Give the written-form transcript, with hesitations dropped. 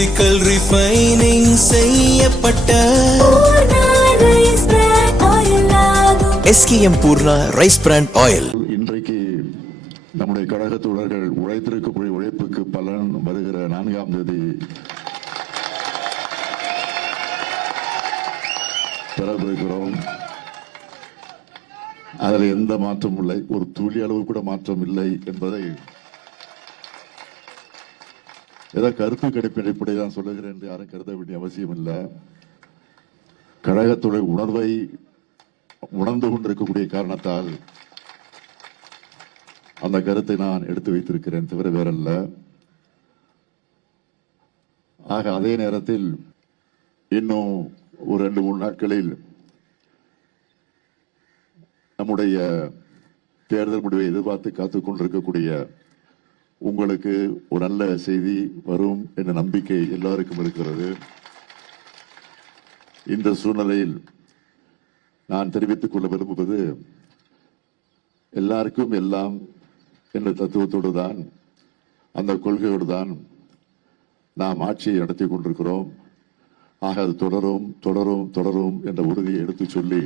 Physical refining செய்யப்பட்ட SKM Poorna rice brand oil. இன்றைக்கு நம்முடைய கழக தோழர்கள் உழைத்திருக்கக்கூடிய உழைப்புக்கு பலன் வருகிற 4ஆம் தேதி பெறவிருக்கிறோம். அதில் எந்த மாற்றம் இல்லை, ஒரு துளி அளவு கூட மாற்றம் இல்லை என்பதை ஏதோ கருத்து கணிப்பின் அடிப்படையில் தான் சொல்லுகிறேன் என்று யாரும் கருத வேண்டிய அவசியம் இல்லை. கழகத்துடைய உணர்வை உணர்ந்து கொண்டிருக்கக்கூடிய காரணத்தால் அந்த கருத்தை நான் எடுத்து வைத்திருக்கிறேன், தவிர வேறல்ல. ஆக அதே நேரத்தில் இன்னும் ஒரு 2-3 நாட்களில் நம்முடைய தேர்தல் முடிவை எதிர்பார்த்து காத்துக் கொண்டிருக்கக்கூடிய உங்களுக்கு ஒரு நல்ல செய்தி வரும் என்ற நம்பிக்கை எல்லாருக்கும் இருக்கிறது. இந்த சூழ்நிலையில் நான் தெரிவித்துக் கொள்ள விரும்புவது, எல்லாருக்கும் எல்லாம் என்ற தத்துவத்தோடு தான், அந்த கொள்கையோடு தான் நாம் ஆட்சியை நடத்தி கொண்டிருக்கிறோம். ஆக அது தொடரும் தொடரும் தொடரும் என்ற உறுதியை எடுத்து சொல்லி